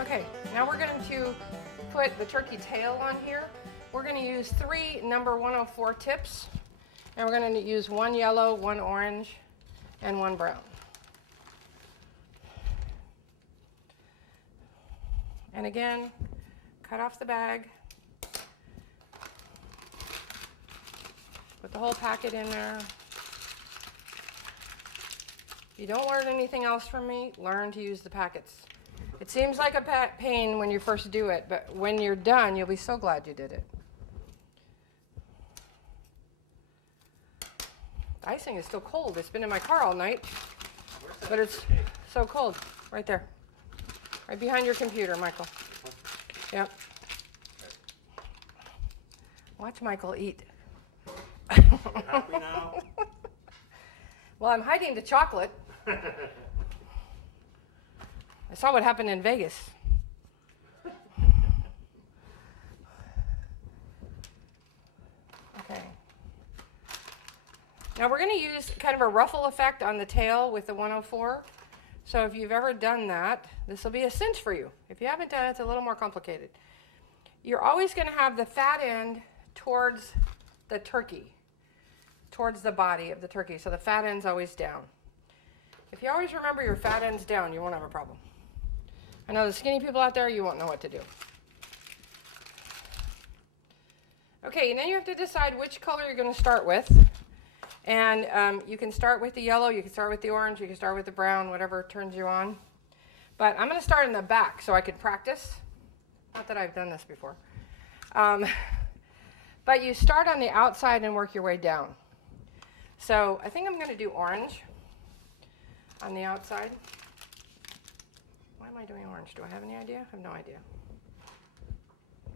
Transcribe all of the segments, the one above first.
Okay, now we're going to put the turkey tail on here. We're going to use 3 number 104 tips, and we're going to use 1 yellow, 1 orange, and 1 brown. And again, cut off the bag, put the whole packet in there. If you don't learn anything else from me, learn to use the packets. It seems like a pain when you first do it, but when you're done, you'll be so glad you did it. The icing is still cold. It's been in my car all night, but it's so cold. Right there. Right behind your computer, Michael. Yep. Watch Michael eat. You happy now? Well, I'm hiding the chocolate. I saw what happened in Vegas. Okay. Now we're going to use kind of a ruffle effect on the tail with the 104. So if you've ever done that, this will be a cinch for you. If you haven't done it, it's a little more complicated. You're always going to have the fat end towards the turkey, towards the body of the turkey. So the fat end's always down. If you always remember your fat end's down, you won't have a problem. I know the skinny people out there, you won't know what to do. Okay, and then you have to decide which color you're going to start with. And you can start with the yellow, you can start with the orange, you can start with the brown, whatever turns you on. But I'm going to start in the back so I can practice. Not that I've done this before. But you start on the outside and work your way down. So I think I'm going to do orange on the outside. Why am I doing orange? Do I have any idea? I have no idea.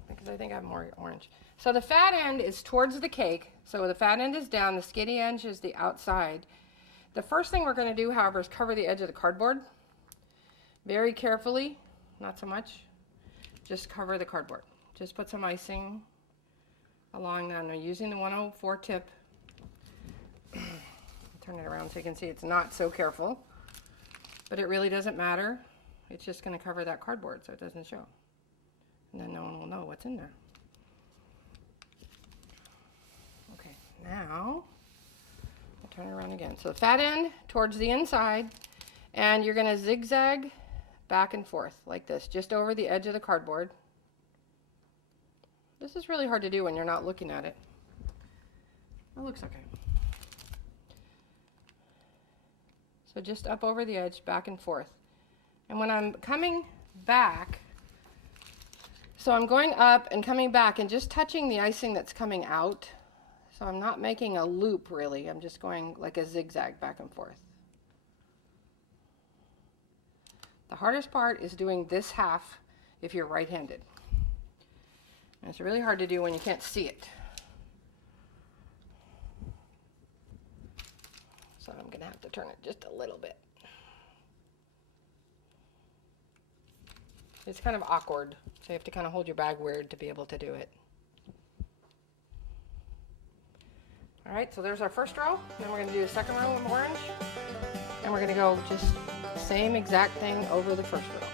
Because I think I have more orange. So the fat end is towards the cake. So the fat end is down. The skinny edge is the outside. The first thing we're going to do, however, is cover the edge of the cardboard. Very carefully. Not so much. Just cover the cardboard. Just put some icing along that. I'm using the 104 tip. Turn it around so you can see it's not so careful. But it really doesn't matter. It's just going to cover that cardboard so it doesn't show. And then no one will know what's in there. Okay, now I'll turn it around again. So the fat end towards the inside, and you're going to zigzag back and forth like this, just over the edge of the cardboard. This is really hard to do when you're not looking at it. It looks okay. So just up over the edge, back and forth. And when I'm coming back, so I'm going up and coming back and just touching the icing that's coming out. So I'm not making a loop really, I'm just going like a zigzag back and forth. The hardest part is doing this half if you're right-handed. And it's really hard to do when you can't see it. So I'm going to have to turn it just a little bit. It's kind of awkward, so you have to kind of hold your bag weird to be able to do it. All right, so there's our first row. Then we're going to do the second row with orange. And we're going to go just same exact thing over the first row.